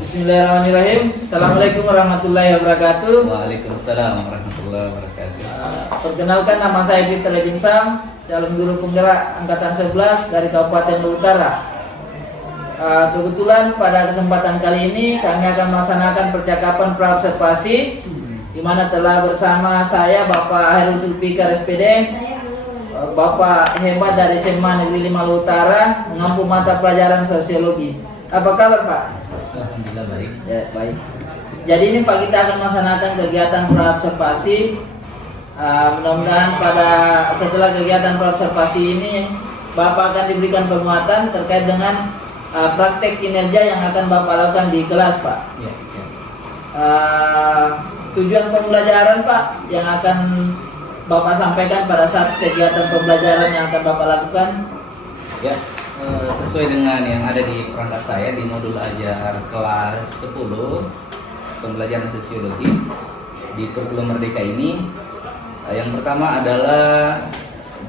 Bismillahirrahmanirrahim. Assalamualaikum warahmatullahi wabarakatuh. Waalaikumsalam warahmatullahi wabarakatuh. Perkenalkan, nama saya Peter Ledinsam, calon guru penggerak angkatan 11 dari Kabupaten Luwu Utara. Kebetulan pada kesempatan kali ini kami akan melaksanakan percakapan praobservasi, di mana telah bersama saya Bapak Hairul Zulfikar SPD, Bapak hebat dari SMA Negeri 5 Luwu Utara, mengampu mata pelajaran sosiologi. Apa kabar, Pak? Alhamdulillah baik. Ya, baik. Jadi ini Pak, kita akan melaksanakan kegiatan praobservasi. Mudah-mudahan setelah kegiatan praobservasi ini Bapak akan diberikan penguatan terkait dengan praktek kinerja yang akan Bapak lakukan di kelas, Pak. Ya, siap. Tujuan pembelajaran, Pak, yang akan Bapak sampaikan pada saat kegiatan pembelajaran yang akan Bapak lakukan. Ya, sesuai dengan yang ada di perangkat saya di modul ajar kelas 10 pembelajaran sosiologi di kurikulum Merdeka ini, yang pertama adalah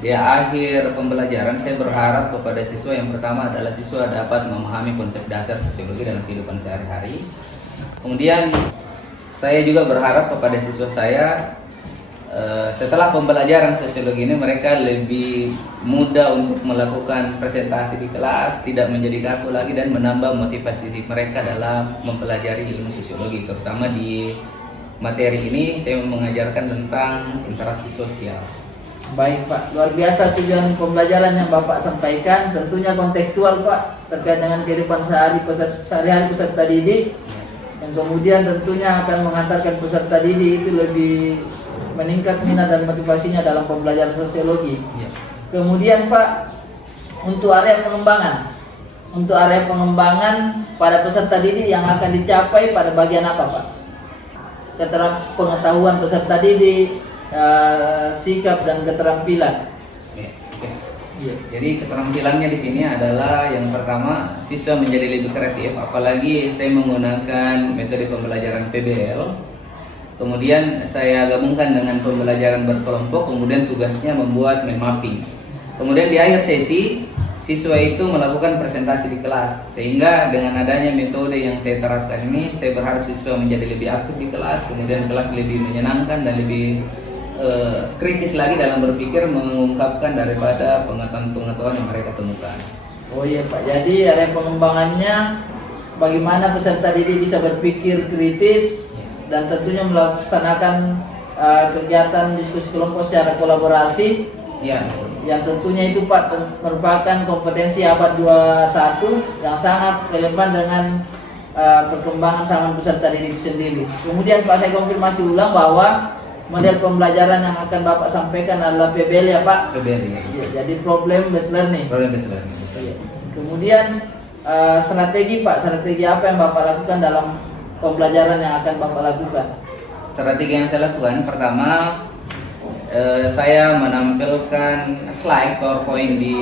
di akhir pembelajaran saya berharap kepada siswa, yang pertama adalah siswa dapat memahami konsep dasar sosiologi dalam kehidupan sehari-hari. Kemudian saya juga berharap kepada siswa saya, setelah pembelajaran sosiologi ini mereka lebih mudah untuk melakukan presentasi di kelas, tidak menjadi kaku lagi, dan menambah motivasi mereka dalam mempelajari ilmu sosiologi. Terutama di materi ini saya mengajarkan tentang interaksi sosial. Baik, Pak, luar biasa tujuan pembelajaran yang Bapak sampaikan, tentunya kontekstual, Pak, terkait dengan kehidupan sehari-hari peserta didik, yang kemudian tentunya akan mengantarkan peserta didik itu lebih meningkat minat dan motivasinya dalam pembelajaran sosiologi. Ya. Kemudian, Pak, untuk area pengembangan pada peserta didik yang akan dicapai pada bagian apa, Pak? Pengetahuan peserta didik, sikap dan keterampilan. Oke. Ya. Jadi keterampilannya di sini adalah yang pertama, siswa menjadi lebih kreatif, apalagi saya menggunakan metode pembelajaran PBL. Kemudian saya gabungkan dengan pembelajaran berkelompok, kemudian tugasnya membuat mind mapping. Kemudian di akhir sesi, siswa itu melakukan presentasi di kelas. Sehingga dengan adanya metode yang saya terapkan ini, saya berharap siswa menjadi lebih aktif di kelas, kemudian kelas lebih menyenangkan dan lebih kritis lagi dalam berpikir, mengungkapkan daripada pengetahuan-pengetahuan yang mereka temukan. Oh iya, Pak, jadi area pengembangannya bagaimana peserta didik bisa berpikir kritis dan tentunya melaksanakan kegiatan diskusi kelompok secara kolaborasi. Ya. Yang tentunya itu, Pak, merupakan kompetensi abad 21 yang sangat relevan dengan perkembangan zaman peserta didik sendiri. Kemudian, Pak, saya konfirmasi ulang bahwa model pembelajaran yang akan Bapak sampaikan adalah PBL, ya, Pak? PBL, ya. Jadi problem based learning. Problem based learning. Kemudian strategi, Pak, strategi apa yang Bapak lakukan dalam pembelajaran yang akan Bapak lakukan? Strategi yang saya lakukan, pertama, saya menampilkan slide PowerPoint di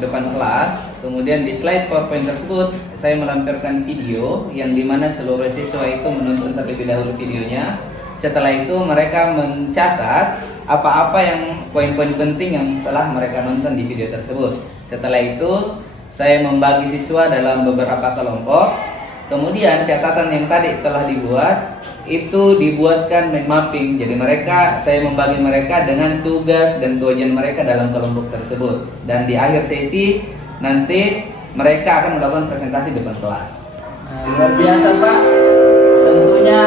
depan kelas. Kemudian di slide PowerPoint tersebut saya menampilkan video yang dimana seluruh siswa itu menonton terlebih dahulu videonya. Setelah itu mereka mencatat apa-apa yang poin-poin penting yang telah mereka nonton di video tersebut. Setelah itu saya membagi siswa dalam beberapa kelompok. Kemudian catatan yang tadi telah dibuat itu dibuatkan mind mapping. Jadi saya membagi mereka dengan tugas dan kewajiban mereka dalam kelompok tersebut. Dan di akhir sesi nanti mereka akan melakukan presentasi depan kelas. Luar biasa, Pak. Tentunya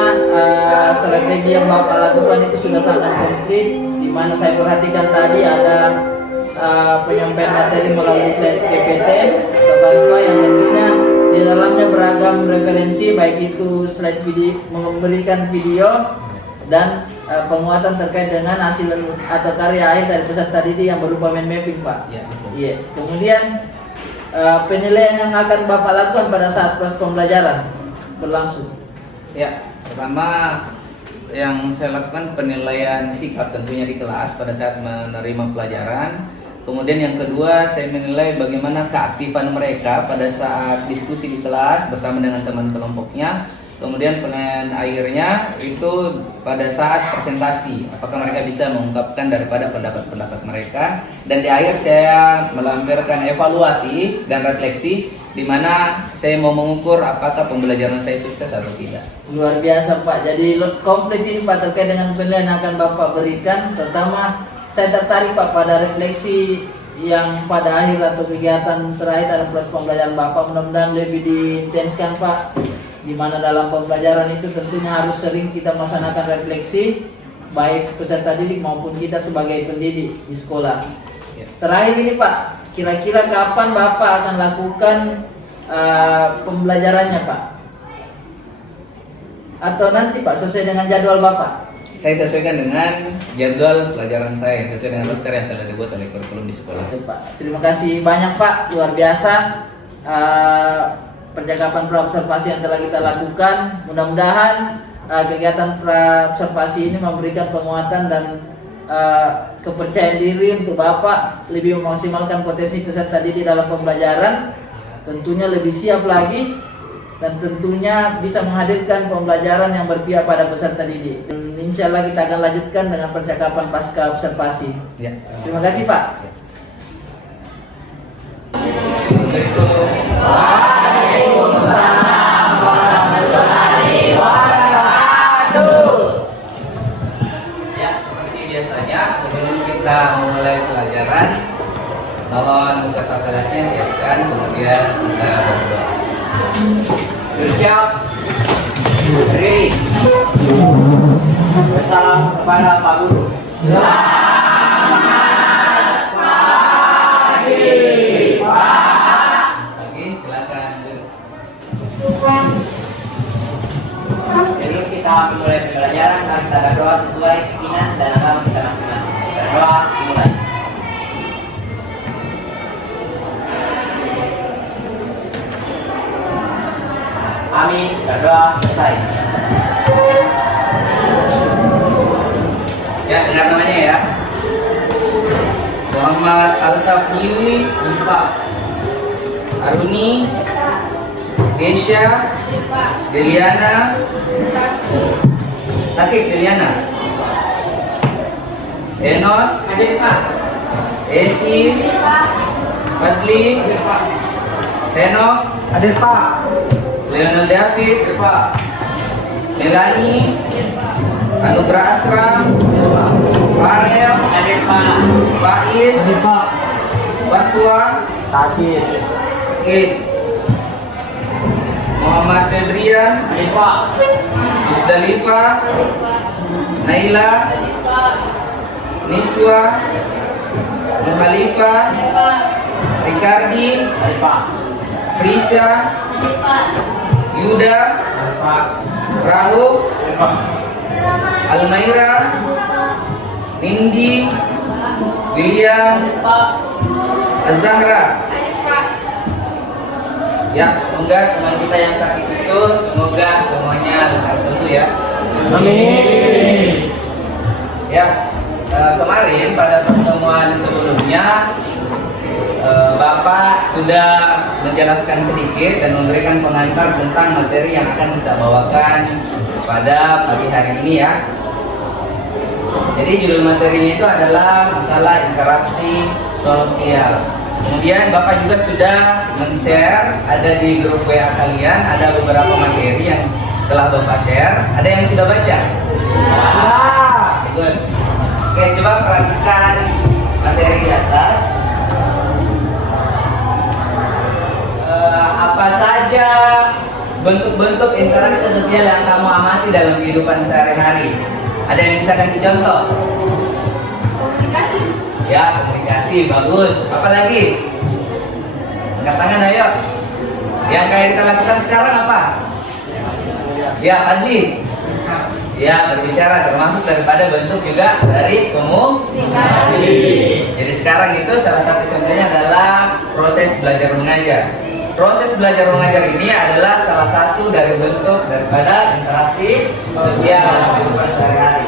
strategi yang Bapak lakukan itu sudah sangat komplit. Di mana saya perhatikan tadi ada penyampaian materi melalui slide PPT atau Canva yang tentunya di dalamnya beragam referensi, baik itu slide video, memberikan video dan penguatan terkait dengan hasil atau karya akhir dari peserta didik yang berupa mind mapping, Pak. Ya, betul. Iya. Kemudian penilaian yang akan Bapak lakukan pada saat proses pembelajaran berlangsung. Ya, pertama yang saya lakukan penilaian sikap tentunya di kelas pada saat menerima pelajaran. Kemudian yang kedua, saya menilai bagaimana keaktifan mereka pada saat diskusi di kelas bersama dengan teman kelompoknya. Kemudian penilaian akhirnya itu pada saat presentasi, apakah mereka bisa mengungkapkan daripada pendapat-pendapat mereka. Dan di akhir saya melampirkan evaluasi dan refleksi di mana saya mau mengukur apakah pembelajaran saya sukses atau tidak. Luar biasa Pak. Jadi lot komplit ini Pak terkait dengan penilaian yang akan Bapak berikan. Pertama, saya tertarik Pak pada refleksi yang pada akhir atau kegiatan terakhir ada proses pembelajaran Bapak. Mudah-mudahan lebih diintenskan Pak. Di mana dalam pembelajaran itu tentunya harus sering kita melaksanakan refleksi, baik peserta didik maupun kita sebagai pendidik di sekolah. Ya. Terakhir ini Pak, kira-kira kapan Bapak akan lakukan pembelajarannya Pak? Atau nanti Pak sesuai dengan jadwal Bapak? Saya sesuaikan dengan jadwal pelajaran saya, sesuai dengan roster yang telah dibuat oleh kurikulum di sekolah. Oke, Pak. Terima kasih banyak Pak, luar biasa percakapan pra-observasi yang telah kita lakukan. Mudah-mudahan kegiatan pra-observasi ini memberikan penguatan dan kepercayaan diri untuk Bapak lebih memaksimalkan potensi peserta didik dalam pembelajaran, tentunya lebih siap lagi dan tentunya bisa menghadirkan pembelajaran yang berpihak pada peserta didik. Dan insya Allah kita akan lanjutkan dengan percakapan pasca observasi. Ya. Terima kasih Pak. Ya, seperti biasanya sebelum kita mulai pelajaran, mohon buka kelasnya siapkan, kemudian kita berdoa. Bersiap. Ready. Bersalam kepada Pak Guru. Oke, silakan duduk. Sebelum kita memulai pembelajaran, mari kita berdoa sesuai keinginan dan agama kita masing-masing. Berdoa dimulai. Amin. Berdoa selesai. Ya, dengar namanya ya. Muhammad Al-Tafiyui, Aruni, Kesha, Deliana, Deliana, Enos, Esi, Fadli, Henok, Hadir Pak. Leonel David, Melani, Anugrah Asram, Farel, Hadir Pak. Faiz, Pak. Batua, Sakit. Ed, Muhammad Febrian, Hadir Pak. Musdalifa, Naila, Niswa, Nur Khalifa, Ricardi, Hadir Pak. Frisa, Yuda, Hadir Pak. Rahuf, Hadir Pak. Almaira, Nindi, William, Azahra. Ya, semoga teman kita yang sakit itu semoga semuanya lekas sembuh ya. Amin. Ya, kemarin pada pertemuan sebelumnya Bapak sudah menjelaskan sedikit dan memberikan pengantar tentang materi yang akan kita bawakan pada pagi hari ini ya. Jadi judul materinya itu adalah masalah interaksi sosial. Kemudian Bapak juga sudah men-share, ada di grup WA kalian, ada beberapa materi yang telah Bapak share. Ada yang sudah baca? Bagus. Oke, coba perhatikan materi di atas. Apa saja bentuk-bentuk interaksi sosial yang kamu amati dalam kehidupan sehari-hari? Ada yang bisa kasih contoh? Komunikasi. Ya, komunikasi, bagus. Apa lagi? Angkat tangan ayo. Yang kayak kita lakukan sekarang apa? Ya, Fadli. Ya, berbicara termasuk daripada bentuk juga dari komunikasi. Jadi sekarang itu salah satu contohnya adalah proses belajar mengajar. Proses belajar mengajar ini adalah salah satu dari bentuk daripada interaksi sosial dalam kehidupan sehari-hari.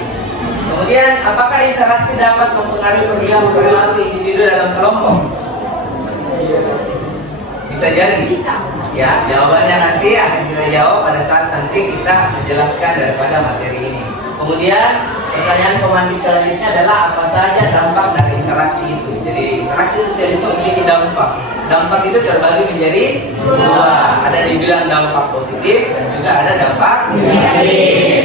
Kemudian, apakah interaksi dapat mempengaruhi perilaku individu dalam kelompok? Bisa jadi. Bisa. Ya, jawabannya nanti akan kita jawab pada saat nanti kita menjelaskan daripada materi ini. Kemudian pertanyaan pemantik selanjutnya adalah apa saja dampak dari interaksi itu. Jadi interaksi sosial itu memiliki dampak. Dampak itu terbagi menjadi dua. Ada dibilang dampak positif dan juga ada dampak negatif.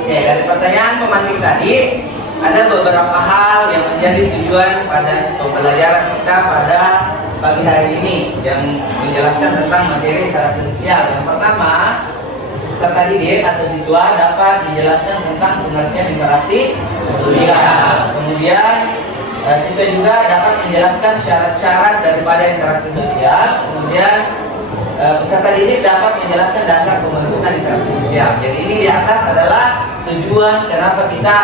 Oke, dari pertanyaan pemantik tadi ada beberapa hal yang menjadi tujuan pada pembelajaran kita pada pagi hari ini yang menjelaskan tentang materi interaksi sosial. Yang pertama, peserta didik atau siswa dapat menjelaskan tentang pengertian interaksi sosial. Kemudian siswa juga dapat menjelaskan syarat-syarat daripada interaksi sosial. Kemudian peserta didik dapat menjelaskan dasar pembentukan interaksi sosial. Jadi ini di atas adalah tujuan kenapa kita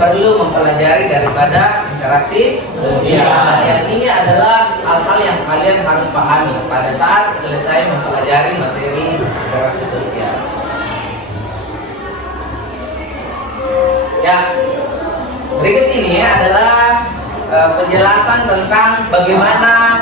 perlu mempelajari daripada interaksi sosial. Yang ini adalah hal-hal yang kalian harus pahami pada saat selesai mempelajari materi interaksi sosial. Ya, berikut ini adalah penjelasan tentang bagaimana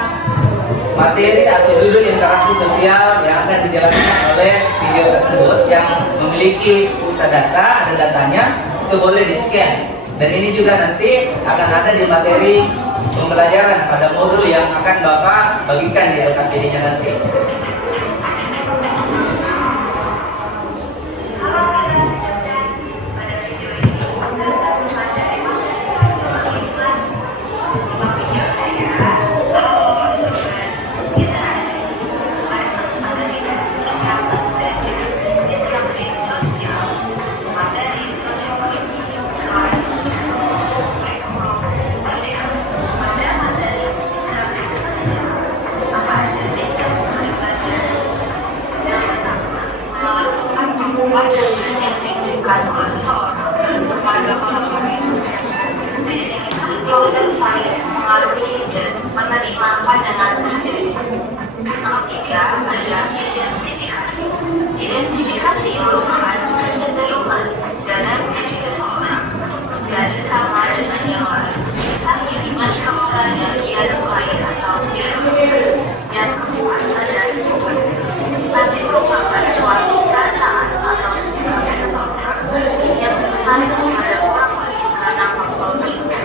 materi atau judul interaksi sosial yang akan dijelaskan oleh video tersebut yang memiliki pusat data, ada datanya, itu boleh di-scan. Dan ini juga nanti akan ada di materi pembelajaran pada modul yang akan Bapak bagikan di LKPD-nya nanti. Proses saya mengalami dan menerima pandangan tersebut. Yang ketiga adalah identifikasi. Identifikasi merupakan kecenderungan dalam diri seseorang untuk menjadi sama dengan yang lain. Misalnya dengan seorang yang ia sukai atau dirindukan. Yang keempat adalah sifat. Sifat merupakan suatu perasaan atau sikap seseorang yang tertarik kepada orang lain karena faktor tertentu.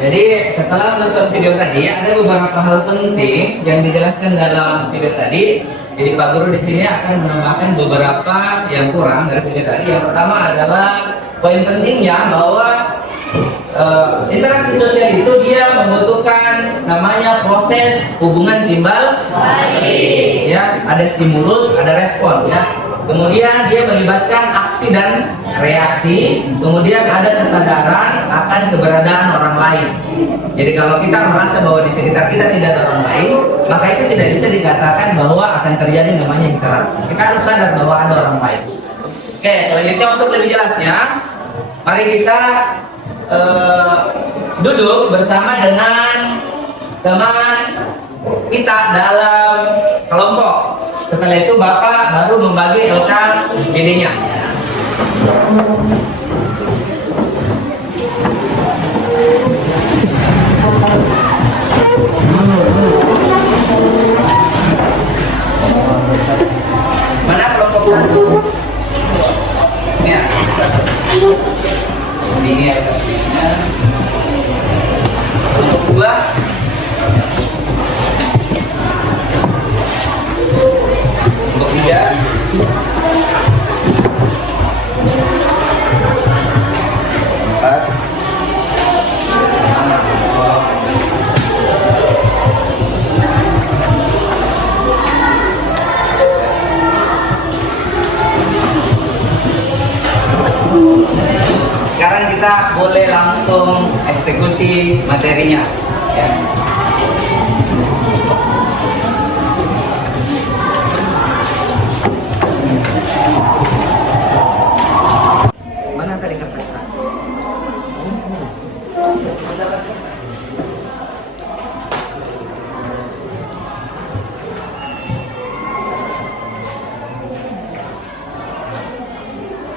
Jadi setelah menonton video tadi ada beberapa hal penting yang dijelaskan dalam video tadi. Jadi Pak Guru di sini akan menambahkan beberapa yang kurang dari video tadi. Yang pertama adalah poin pentingnya bahwa interaksi sosial itu dia membutuhkan namanya proses hubungan timbal balik. Ya, ada stimulus, ada respon ya. Kemudian dia melibatkan aksi dan reaksi. Kemudian ada kesadaran akan keberadaan orang lain. Jadi kalau kita merasa bahwa di sekitar kita tidak ada orang lain, maka itu tidak bisa dikatakan bahwa akan terjadi namanya interaksi. Kita harus sadar bahwa ada orang lain. Oke, selanjutnya untuk lebih jelasnya, mari kita duduk bersama dengan teman kita dalam kelompok. Setelah itu Bapak baru membagi LKPD-nya. Mana kelompok satu? Ini ya. Ini LKPD-nya. Kelompok dua. Kelompok tiga. Empat. Sekarang kita boleh langsung eksekusi materinya ya. Mana tadi kertasnya?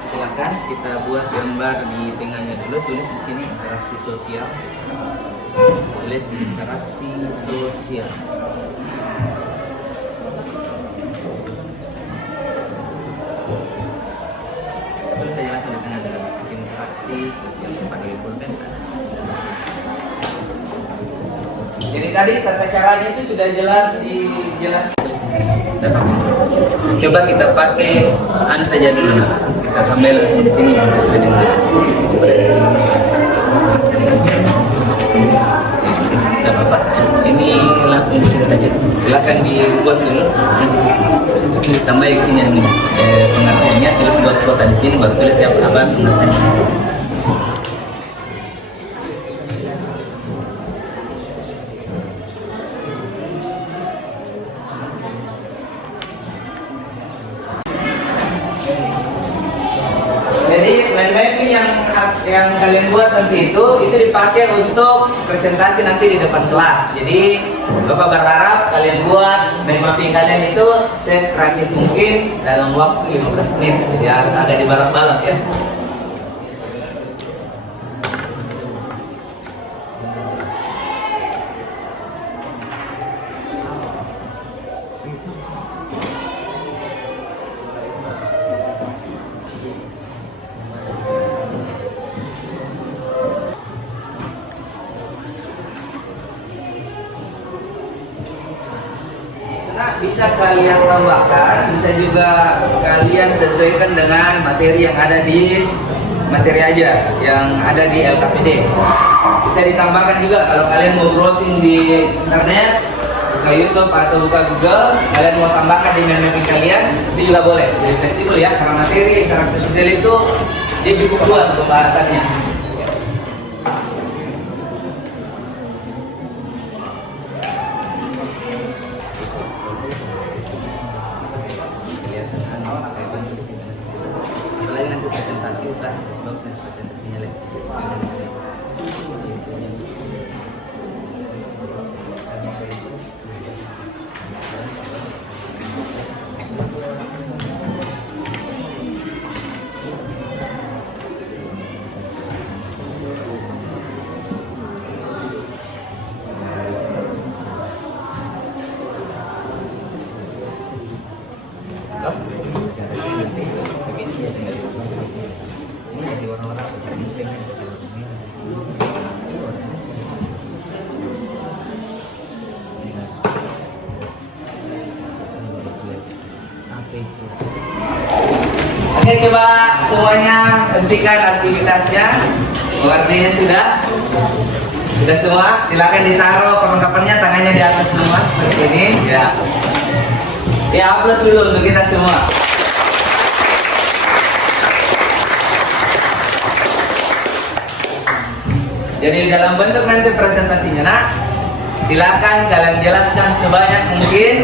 Silakan silakan kita buat gambar di tengahnya dulu, tulis di sini interaksi sosial. Tulis interaksi sosial. Itu saya langsung di tengah dulu. Interaksi sosial pada pulpen. Jadi tadi tata caranya itu sudah jelas dijelaskan. Coba kita pakai anu saja dulu. Kita sambil di sini sesuai dengan tidak apa-apa. Ini langsung di sini saja. Silakan dibuat dulu. Ditambah di sini ini pengertiannya, terus buat kota di sini baru tulis siapa apa pengertiannya. Jadi main-main yang kalian buat nanti itu dipakai untuk presentasi nanti di depan kelas. Jadi Bapak berharap kalian buat mind mapping kalian itu sekreatif mungkin dalam waktu 15 menit. Jadi harus ada di balap-balap ya. Bisa kalian tambahkan, bisa juga kalian sesuaikan dengan materi yang ada di materi aja yang ada di LKPD. Bisa ditambahkan juga kalau kalian mau browsing di internet, buka YouTube atau buka Google, kalian mau tambahkan di mapping kalian, itu juga boleh. Jadi fleksibel ya, karena materi interaksi sosial itu dia cukup luas pembahasannya. Apalagi nanti presentasi usaha presentasinya lagi. Oke, coba semuanya hentikan aktivitasnya. Artinya sudah semua. Silakan ditaruh perlengkapannya, tangannya di atas semua seperti ini. Ya, aplaus dulu untuk kita semua. Jadi dalam bentuk nanti presentasinya, nak, silakan kalian jelaskan sebanyak mungkin.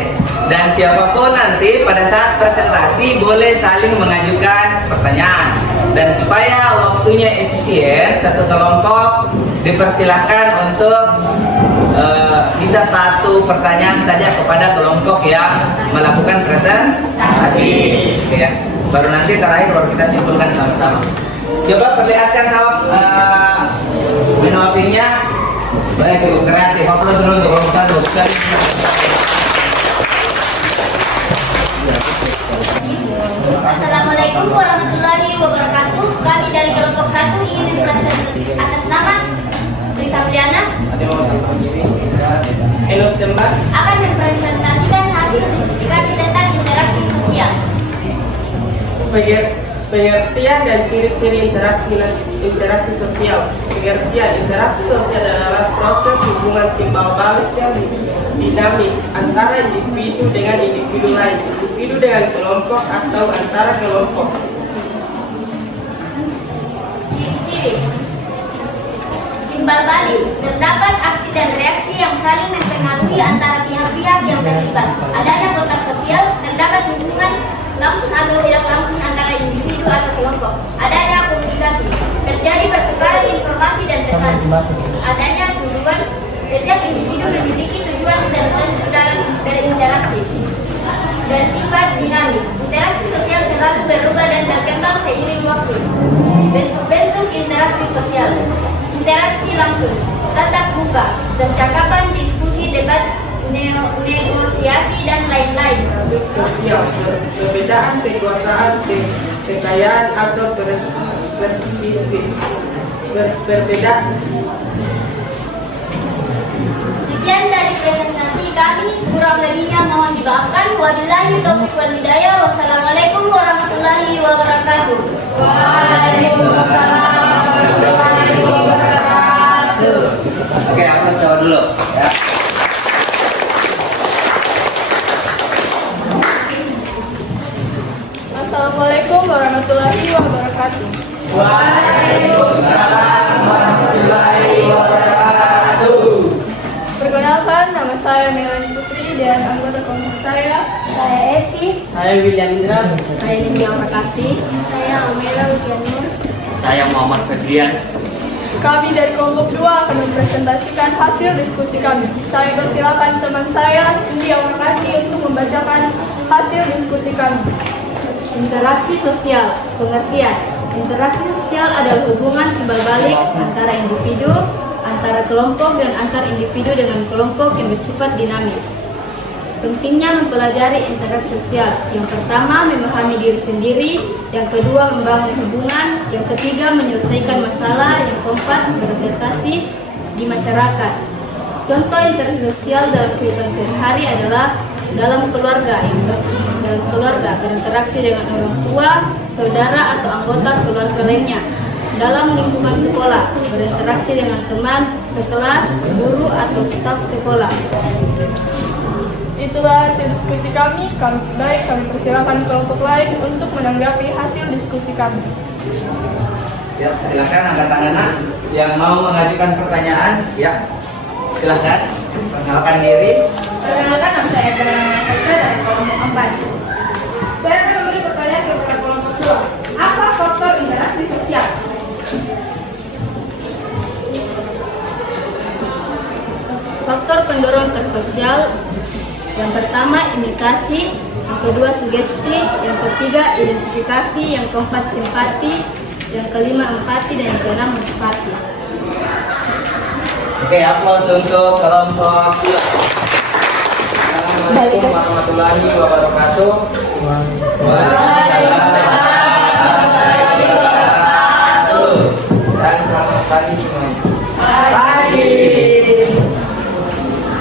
Dan siapapun nanti pada saat presentasi boleh saling mengajukan pertanyaan. Dan supaya waktunya efisien, satu kelompok dipersilahkan untuk bisa satu pertanyaan saja kepada kelompok yang melakukan presentasi. Ya. Baru nanti terakhir baru kita simpulkan sama-sama. Coba perlihatkan mappingnya. Baik, cukup kreatif. Aplaus dulu untuk kelompok. Assalamualaikum warahmatullahi wabarakatuh. Kami dari kelompok 1 ingin berpresentasi atas nama Risa Briana. Halo teman. Akan mempresentasikan hasil diskusi kami tentang interaksi sosial. Pengertian dan ciri-ciri interaksi sosial. Pengertian interaksi sosial adalah proses hubungan timbal balik yang dinamis antara individu dengan individu lain, individu dengan kelompok atau antara kelompok. Ciri-ciri timbal balik terdapat aksi dan reaksi yang saling mempengaruhi antara pihak-pihak yang terlibat. Adanya kontak sosial, terdapat hubungan langsung atau tidak langsung antara individu atau kelompok. Adanya komunikasi, terjadi pertukaran informasi dan pesan. Adanya tujuan, setiap individu memiliki tujuan tertentu dalam berinteraksi. Dan sifat dinamis, interaksi sosial selalu berubah dan berkembang seiring waktu. tatap muka, percakapan, diskusi, debat, negosiasi, dan lain-lain. Status sosial, perbedaan kekuasaan, kekayaan atau prestis, berbeda. Sekian dari presentasi kami, kurang lebihnya mohon dimaafkan. Wabillahi taufiq wal hidayah. Wassalamualaikum warahmatullahi wabarakatuh. Waalaikumsalam warahmatullahi wabarakatuh. Oke, aku jawab dulu ya. Assalamualaikum warahmatullahi wabarakatuh. Waalaikumsalam warahmatullahi wabarakatuh. Perkenalkan, nama saya Melani Putri dan anggota kelompok saya Esi, Saya William Indra. saya Nindya Makasih, Saya Umela Wikianur. Saya Muhammad Febrian. Kami dari kelompok 2 akan mempresentasikan hasil diskusi kami. Saya persilakan teman saya Nindya Makasih untuk membacakan hasil diskusi kami. Interaksi sosial, pengertian. Interaksi sosial adalah hubungan timbal balik antara individu, antara kelompok, dan antar individu dengan kelompok yang bersifat dinamis. Pentingnya mempelajari interaksi sosial. Yang pertama, memahami diri sendiri. Yang kedua, membangun hubungan. Yang ketiga, menyelesaikan masalah. Yang keempat, beradaptasi di masyarakat. Contoh interaksi sosial dalam kehidupan sehari-hari adalah dalam keluarga, berinteraksi dengan orang tua, saudara atau anggota keluarga lainnya. Dalam lingkungan sekolah, berinteraksi dengan teman sekelas, guru atau staf sekolah. Itulah hasil diskusi kami. Kami persilakan kelompok lain untuk menanggapi hasil diskusi kami. Ya, silakan angkat tangan yang mau mengajukan pertanyaan. Ya, silakan perkenalkan diri. Perkenalkan, nama saya Bernama Faisal dari kelompok 4. Saya akan memberi pertanyaan kepada kelompok 2. Apa faktor interaksi sosial? Faktor pendorong interaksi sosial. Yang pertama, imitasi. Yang kedua, sugesti. Yang ketiga, identifikasi. Yang keempat, simpati. Yang kelima, empati. Dan yang keenam, motivasi. Oke, aplaus untuk kelompok 2. Assalamualaikum warahmatullahi wabarakatuh. Dan selamat pagi semuanya.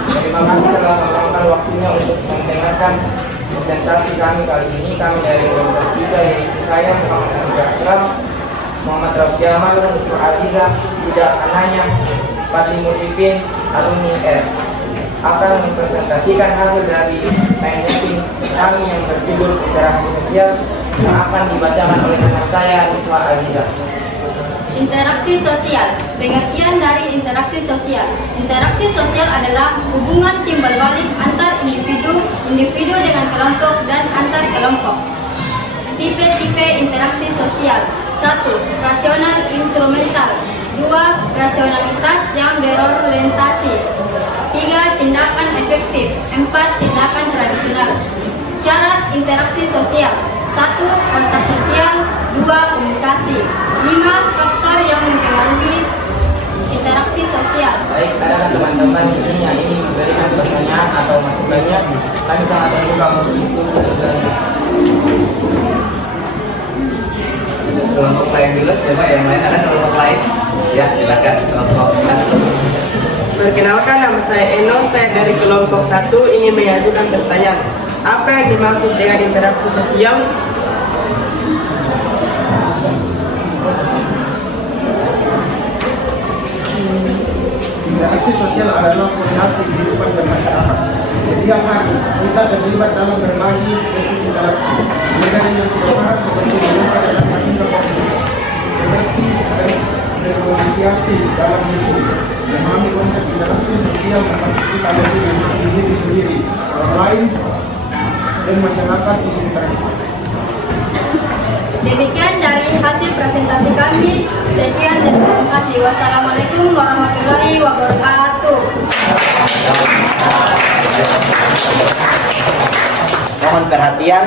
Terima kasih telah meluangkan waktunya untuk mendengarkan presentasi kami kali ini. Kami dari kelompok 3, yaitu saya Muhammad Asram, Muhammad Rafi Jamal, Nusra Aziza, Tidak Ananya, Fatih Mudifin, alumni R, akan mempresentasikan hasil dari main meeting kami yang berjudul interaksi sosial yang akan dibacakan oleh teman saya Nusra Aziza. Interaksi sosial. Pengertian dari interaksi sosial. Interaksi sosial adalah hubungan timbal balik antar individu, individu dengan kelompok, dan antar kelompok. Tipe-tipe interaksi sosial. 1. Rasional instrumental. 2. Rasionalitas yang berorientasi. 3. Tindakan efektif. 4. Tindakan tradisional. Syarat interaksi sosial. 1. Kontak sosial. 2. Komunikasi. 5. Faktor yang mempengaruhi interaksi sosial. Baik, adakah teman-teman di sini yang ingin memberikan pertanyaan atau masukannya? Kami sangat terbuka untuk diskusi dan Kelompok lain dulu, coba yang lain ada kelompok lain. Ya, silakan kelompok 1. Perkenalkan, nama saya Eno, saya dari kelompok 1 ingin mengajukan pertanyaan. Apa yang dimaksud dengan interaksi sosial? Interaksi sosial adalah koordinasi kehidupan bermasyarakat. Setiap hari kita terlibat dalam berbagai bentuk interaksi. Mereka dengan kebenaran seperti membuka dan agenda positif, seperti bernegosiasi dalam diskusi, memahami konsep interaksi sosial seperti kita lebih mengenal diri sendiri, orang lain, dan masyarakat di sekitar kita. Demikian dari hasil presentasi kami. Sekian dan terima kasih. Wassalamualaikum warahmatullahi wabarakatuh. Mohon perhatian,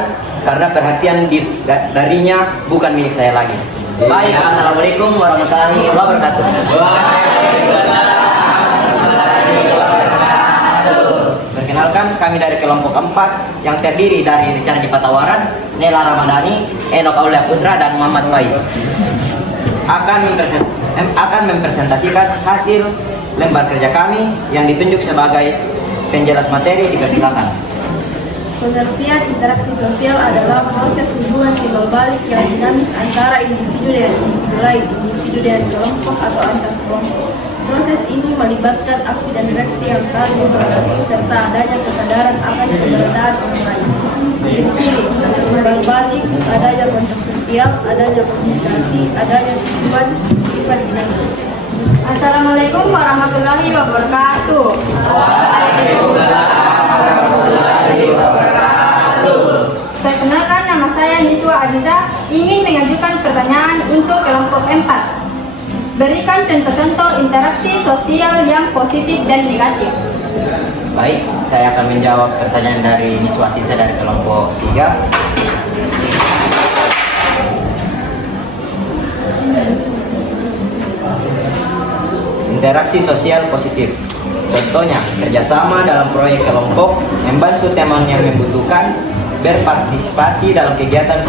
karena perhatian darinya bukan milik saya lagi. Baik, assalamualaikum warahmatullahi wabarakatuh. Waalaikumsalam. Perkenalkan, kami dari kelompok 4 yang terdiri dari Rencana di Patawaran, Nela Ramadhani, Enok Aulia Putra, dan Muhammad Faiz. Akan mempresentasikan hasil lembar kerja kami yang ditunjuk sebagai penjelas materi. Dipersilakan. Pengertian interaksi sosial adalah proses hubungan timbal balik yang dinamis antara individu dengan individu lain, individu dengan kelompok atau antar kelompok. Proses ini melibatkan aksi dan reaksi yang saling mempengaruhi serta adanya kesadaran akan keberadaan orang lain. Ciri timbal balik, adanya kontak sosial, adanya komunikasi, adanya tujuan, sifat dinamis. Assalamualaikum warahmatullahi wabarakatuh. Perkenalkan, nama saya Niswa Aziza, ingin mengajukan pertanyaan untuk kelompok 4. Berikan contoh-contoh interaksi sosial yang positif dan negatif. Baik, saya akan menjawab pertanyaan dari Niswa Aziza dari kelompok 3. Interaksi sosial positif. Contohnya, kerjasama dalam proyek kelompok, membantu teman yang membutuhkan, berpartisipasi dalam kegiatan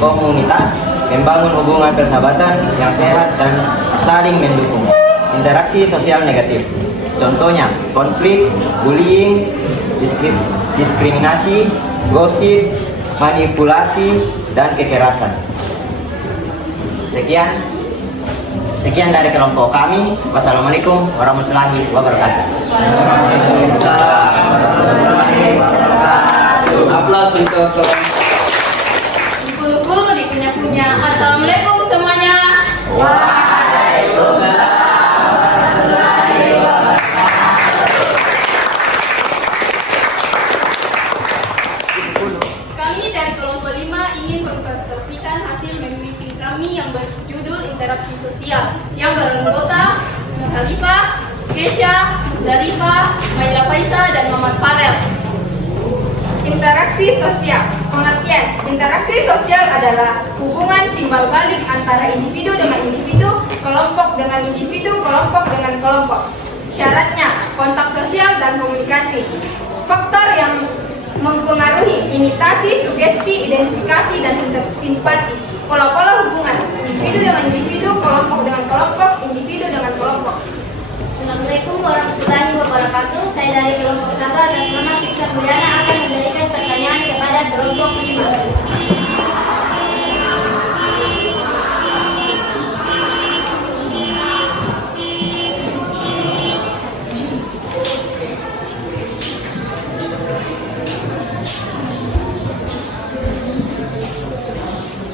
komunitas, membangun hubungan persahabatan yang sehat dan saling mendukung. Interaksi sosial negatif. Contohnya, konflik, bullying, diskriminasi, gosip, manipulasi, dan kekerasan. Sekian dari kelompok kami. Wassalamualaikum warahmatullahi wabarakatuh. Aplaus untuk Guru-guru dikunyah-kunyah. Assalamualaikum semuanya. Kami dari kelompok 5 ingin mempresentasikan hasil meeting kami yang berjudul interaksi sosial yang beranggota Khalifah, Kesha, Musdalifah, Maila Faisa, dan Muhammad Fadel. Interaksi sosial. Pengertian interaksi sosial adalah hubungan timbal balik antara individu dengan individu, kelompok dengan individu, kelompok dengan kelompok. Syaratnya kontak sosial dan komunikasi. Faktor yang mempengaruhi imitasi, sugesti, identifikasi, dan simpati. Pola-pola hubungan individu dengan individu, kelompok dengan kelompok, individu dengan kelompok. Assalamualaikum warahmatullahi wabarakatuh. Saya dari kelompok 1 atas nama Fiksa Mulyana akan memberikan pertanyaan kepada kelompok 5.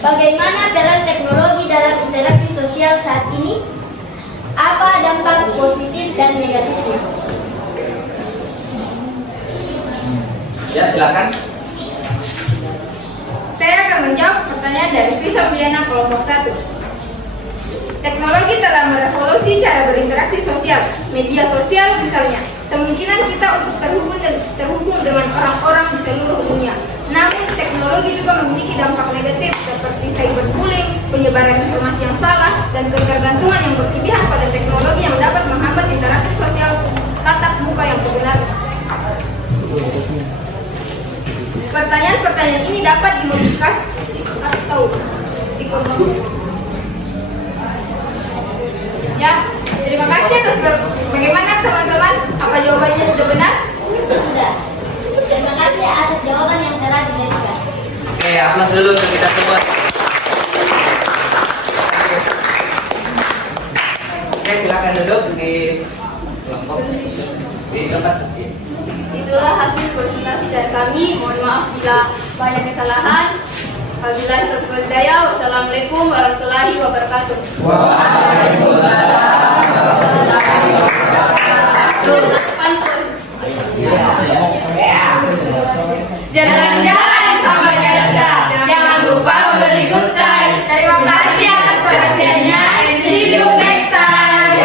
Bagaimana peran teknologi dalam interaksi sosial saat ini? Apa dampak positif dan negatifnya? Ya, silakan. Saya akan menjawab pertanyaan dari Fiksa Mulyana kelompok 1. Teknologi telah merevolusi cara berinteraksi sosial. Media sosial misalnya, kemungkinan kita untuk terhubung dengan orang-orang di seluruh dunia. Namun teknologi juga memiliki dampak negatif seperti cyberbullying, penyebaran informasi yang salah, dan ketergantungan yang berlebihan pada teknologi yang dapat menghambat interaksi sosial tatap muka yang sebenarnya. Pertanyaan-pertanyaan ini dapat dimodifikasi atau dikombinasi. Ya, terima kasih atas bagaimana teman-teman? Apa jawabannya sudah benar? Sudah. Terima kasih atas jawaban yang telah diberikan. Oke, aplaus dulu untuk kita semua. Oke, silakan duduk di kelompok di tempat. Itulah hasil presentasi dari kami. Mohon maaf bila banyak kesalahan. Wabillahi taufiq wal hidayah. Wassalamualaikum warahmatullahi wabarakatuh. Pantun. Jalan-jalan sama janda, jangan lupa membeli good time. Terima kasih atas perhatiannya, and see you next time.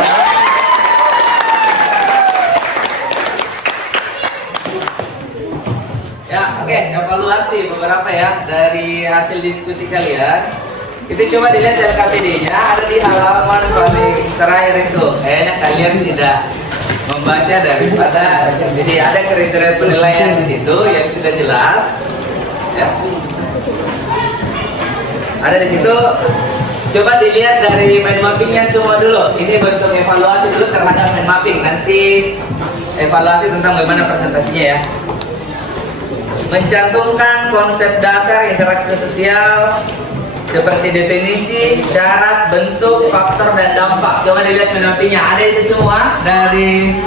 Ya, oke, evaluasi beberapa ya dari hasil diskusi kalian. Itu coba dilihat LKPD-nya ada di halaman paling terakhir itu. Kayaknya kalian tidak membaca daripada, jadi ada kriteria penilaian di situ yang sudah jelas, ya. Ada di situ. Coba dilihat dari mind mappingnya semua dulu. Ini bentuk evaluasi dulu terhadap mind mapping. Nanti evaluasi tentang bagaimana presentasinya ya. Mencantumkan konsep dasar interaksi sosial seperti definisi, syarat, bentuk, faktor, dan dampak. Coba dilihat mind mappingnya. Ada itu semua dari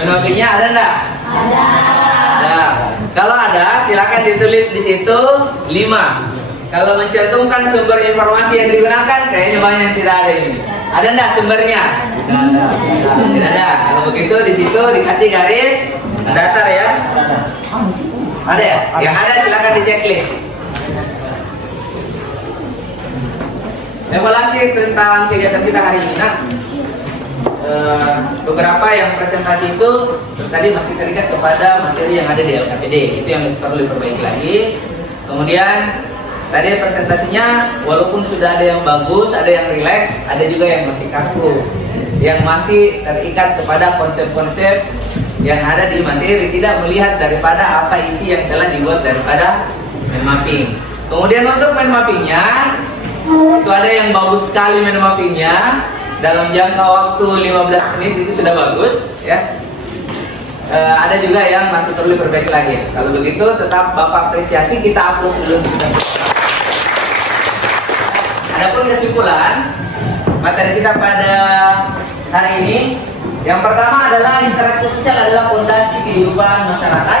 mind mappingnya, ada enggak? Ada. Nah, kalau ada, silakan ditulis di situ 5. Kalau mencantumkan sumber informasi yang digunakan, kayaknya banyak yang tidak ada ini. Ada enggak sumbernya? Tidak ada. Kalau begitu di situ dikasih garis datar ya. Ada ya? Yang ada silakan di checklist. Evaluasi tentang kegiatan kita hari ini. Nah, beberapa yang presentasi itu tadi masih terikat kepada materi yang ada di LKPD. Itu yang perlu diperbaiki lagi. Kemudian tadi presentasinya walaupun sudah ada yang bagus, ada yang rileks, ada juga yang masih kaku, yang masih terikat kepada konsep-konsep yang ada di materi, tidak melihat daripada apa isi yang telah dibuat daripada mind mapping. Kemudian untuk mind mappingnya, itu ada yang bagus sekali mind mappingnya, dalam jangka waktu 15 menit itu sudah bagus, ya. Ada juga yang masih perlu diperbaiki lagi. Kalau begitu tetap Bapak apresiasi, kita hapus dulu. Adapun kesimpulan materi kita pada hari ini, yang pertama adalah interaksi sosial adalah fondasi kehidupan masyarakat.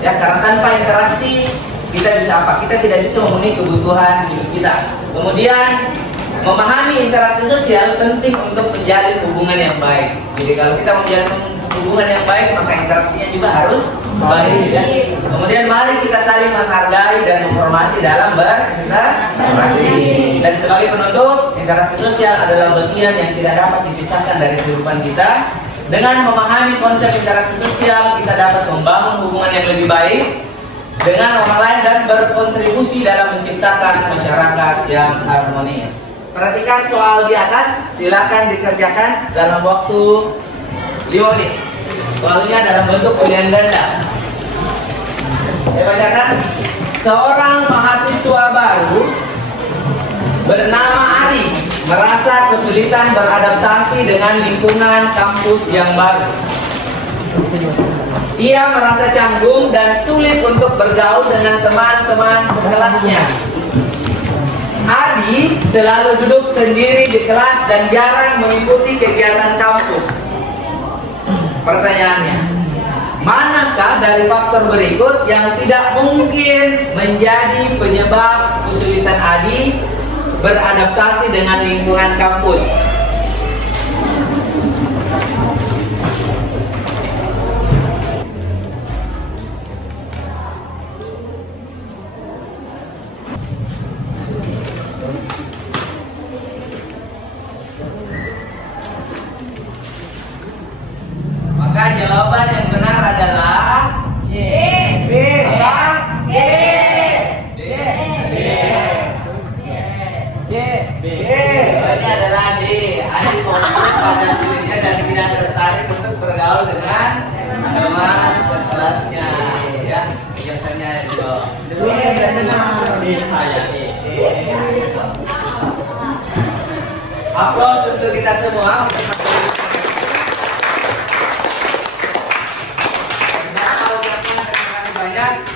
Ya, karena tanpa interaksi kita bisa apa? Kita tidak bisa memenuhi kebutuhan hidup kita. Kemudian memahami interaksi sosial penting untuk menjalin hubungan yang baik. Jadi kalau kita menjalin hubungan yang baik, maka interaksinya juga harus baik. Ya. Kemudian mari kita saling menghargai dan menghormati dalam berinteraksi. Dan sebagai penutup, interaksi sosial adalah bagian yang tidak dapat dipisahkan dari kehidupan kita. Dengan memahami konsep interaksi sosial, kita dapat membangun hubungan yang lebih baik dengan orang lain dan berkontribusi dalam menciptakan masyarakat yang harmonis. Perhatikan soal di atas, silakan dikerjakan dalam waktu 5 menit. Soalnya dalam bentuk pilihan ganda. Saya bacakan. Seorang mahasiswa baru bernama Ari merasa kesulitan beradaptasi dengan lingkungan kampus yang baru. Ia merasa canggung dan sulit untuk bergaul dengan teman-teman sekelasnya. Adi selalu duduk sendiri di kelas dan jarang mengikuti kegiatan kampus. Pertanyaannya, manakah dari faktor berikut yang tidak mungkin menjadi penyebab kesulitan Adi beradaptasi dengan lingkungan kampus? Maka jawaban yang benar adalah C. B. Apa? B. D. D. C. B. Jawabannya adalah D. Adi fokus pada sulitnya dan tidak tertarik untuk bergaul dengan teman sekelasnya. Ya, biasanya itu. Aplaus untuk kita semua.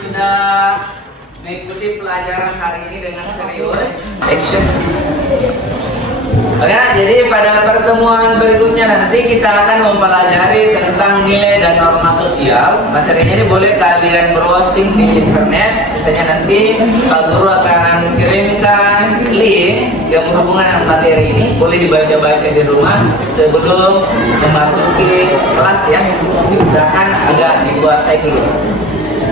Sudah mengikuti pelajaran hari ini dengan serius. Action. Oke, jadi pada pertemuan berikutnya nanti kita akan mempelajari tentang nilai dan norma sosial. Materinya ini boleh kalian browsing di internet. Biasanya nanti Pak Guru akan kirimkan link yang berhubungan dengan materi ini. Boleh dibaca-baca di rumah sebelum memasuki kelas ya. Silakan agak dikuasai dulu.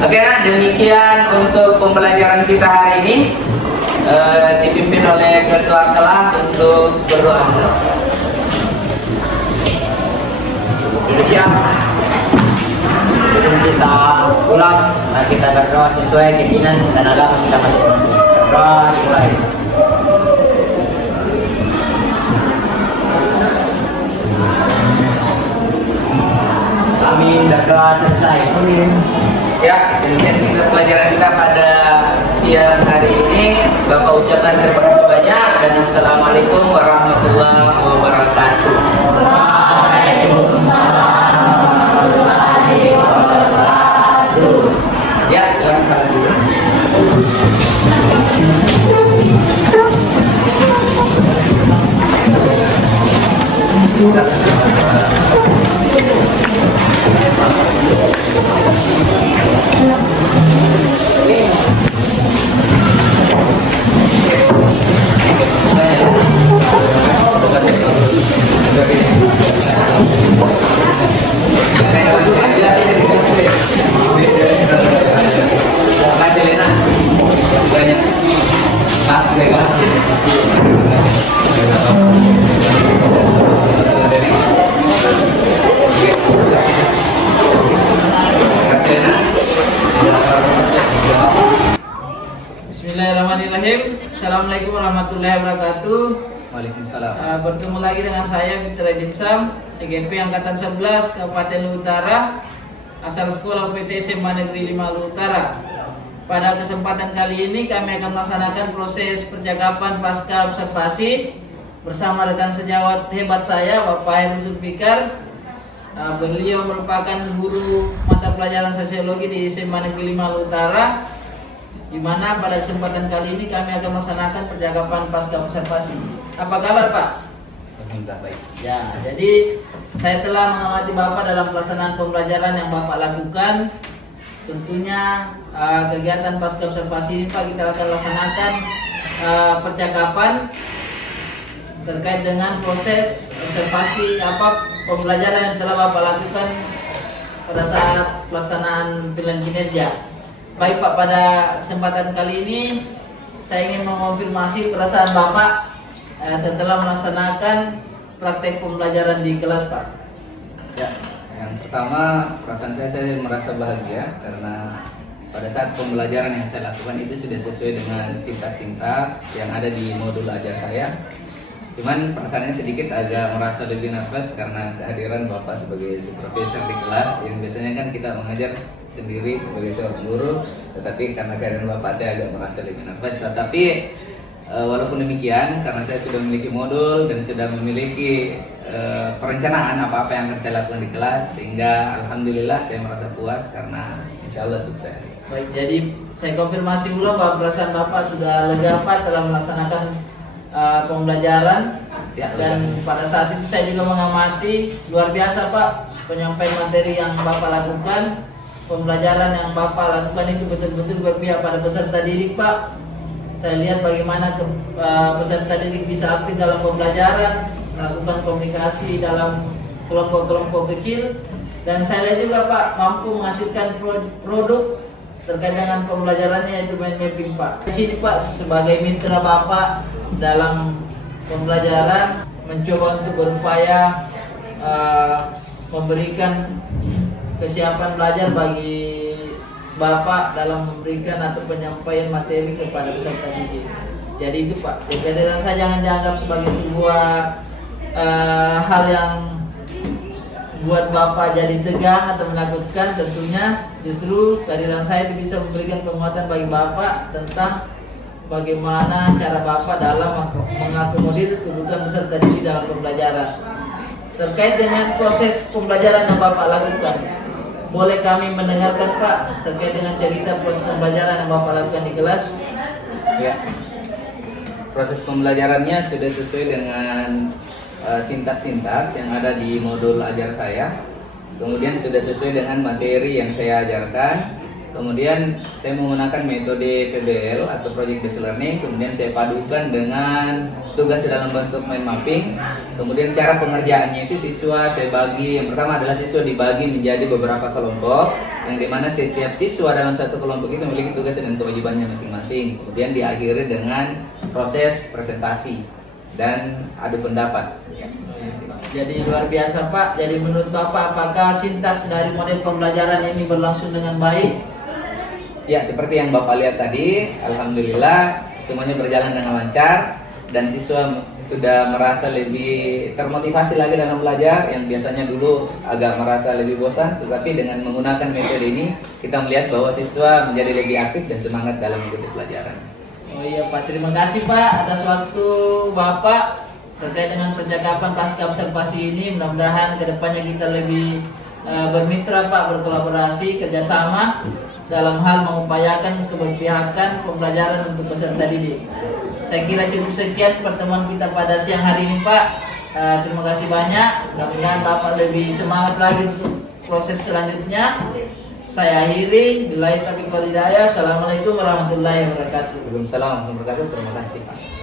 Oke, demikian untuk pembelajaran kita hari ini. Dipimpin oleh ketua kelas untuk berdoa. Siap. Sebelum kita pulang, mari kita berdoa sesuai keinginan dan agama kita masing-masing. Berdoa mulai. Amin. Berdoa selesai. Amin. Ya, demikian kita pelajaran kita pada siang hari ini. Bapak ucapkan terima kasih banyak dan assalamualaikum warahmatullahi wabarakatuh. Ya, silakan salam dulu. Bismillahirrahmanirrahim. Assalamualaikum warahmatullahi wabarakatuh. Waalaikumsalam. Bertemu lagi dengan saya Fitra Dinsam, TGP Angkatan 11 Kabupaten Luhut Utara, asal sekolah UPT SMA Negeri 5 Luhut Utara. Pada kesempatan kali ini kami akan melaksanakan proses percakapan pasca observasi bersama rekan sejawat hebat saya, Bapak Heru Zulfikar. Beliau merupakan guru mata pelajaran sosiologi di SMA Negeri 5 Luhut Utara, di mana pada kesempatan kali ini kami akan melaksanakan percakapan pasca observasi. Apa kabar, Pak? Alhamdulillah baik. Ya, jadi saya telah mengamati Bapak dalam pelaksanaan pembelajaran yang Bapak lakukan. Tentunya kegiatan pasca observasi ini, Pak, kita akan laksanakan percakapan terkait dengan proses observasi apa pembelajaran yang telah Bapak lakukan pada saat pelaksanaan penilaian kinerja. Baik, Pak, pada kesempatan kali ini saya ingin mengonfirmasi perasaan Bapak setelah melaksanakan praktek pembelajaran di kelas, Pak. Ya, yang pertama perasaan saya merasa bahagia karena pada saat pembelajaran yang saya lakukan itu sudah sesuai dengan sintaks-sintaks yang ada di modul ajar saya. Cuman perasaannya sedikit agak merasa lebih nervous karena kehadiran Bapak sebagai supervisor di kelas. Yang biasanya kan kita mengajar sendiri sebagai seorang guru, tetapi karena kehadiran Bapak saya agak merasa lebih nervous. Tetapi walaupun demikian, karena saya sudah memiliki modul dan sudah memiliki perencanaan apa-apa yang akan saya lakukan di kelas, sehingga alhamdulillah saya merasa puas karena insya Allah sukses. Baik, jadi saya konfirmasi ulang bahwa perasaan Bapak sudah lega, Pak, telah melaksanakan pembelajaran Ya, dan pada saat itu saya juga mengamati luar biasa, Pak, penyampaian materi yang Bapak lakukan, pembelajaran yang Bapak lakukan itu betul-betul berpihak pada peserta didik, Pak. Saya lihat bagaimana peserta didik bisa aktif dalam pembelajaran, melakukan komunikasi dalam kelompok-kelompok kecil, dan saya lihat juga, Pak, mampu menghasilkan produk terkait dengan pembelajarannya, yaitu mind mapping, Pak. Di sini, Pak, sebagai mitra Bapak dalam pembelajaran mencoba untuk berupaya memberikan kesiapan belajar bagi Bapak dalam memberikan atau penyampaian materi kepada peserta didik. Jadi itu, Pak, kehadiran saya jangan dianggap sebagai sebuah hal yang buat Bapak jadi tegang atau menakutkan. Tentunya justru kehadiran saya bisa memberikan penguatan bagi Bapak tentang bagaimana cara Bapak dalam mengakomodir kebutuhan peserta didik dalam pembelajaran. Terkait dengan proses pembelajaran yang Bapak lakukan, boleh kami mendengarkan, Pak, terkait dengan cerita proses pembelajaran yang Bapak lakukan di kelas? Ya, proses pembelajarannya sudah sesuai dengan sintaks-sintaks yang ada di modul ajar saya. Kemudian sudah sesuai dengan materi yang saya ajarkan. Kemudian saya menggunakan metode PBL atau Project Based Learning. Kemudian saya padukan dengan tugas dalam bentuk mind mapping. Kemudian cara pengerjaannya itu siswa saya bagi. Yang pertama adalah siswa dibagi menjadi beberapa kelompok, yang dimana setiap siswa dalam satu kelompok itu memiliki tugas dan kewajibannya masing-masing. Kemudian diakhiri dengan proses presentasi dan adu pendapat. Jadi luar biasa, Pak. Jadi menurut Bapak, apakah sintaks dari model pembelajaran ini berlangsung dengan baik? Ya, seperti yang Bapak lihat tadi, alhamdulillah semuanya berjalan dengan lancar. dan siswa sudah merasa lebih termotivasi lagi dalam belajar. Yang biasanya dulu agak merasa lebih bosan, tetapi dengan menggunakan metode ini kita melihat bahwa siswa menjadi lebih aktif dan semangat dalam mengikuti pelajaran. Oh iya Pak, terima kasih Pak atas waktu Bapak terkait dengan percakapan pasca observasi ini. Mudah-mudahan kedepannya kita lebih bermitra Pak, berkolaborasi, kerjasama dalam hal mengupayakan keberpihakan pembelajaran untuk peserta didik. Saya kira cukup sekian pertemuan kita pada siang hari ini Pak. Terima kasih banyak. Mudah-mudahan Bapak lebih semangat lagi untuk proses selanjutnya. Saya akhiri. Billahi taufiq wal hidayah. Assalamualaikum warahmatullahi wabarakatuh. Waalaikumsalam warahmatullahi wabarakatuh. Terima kasih Pak.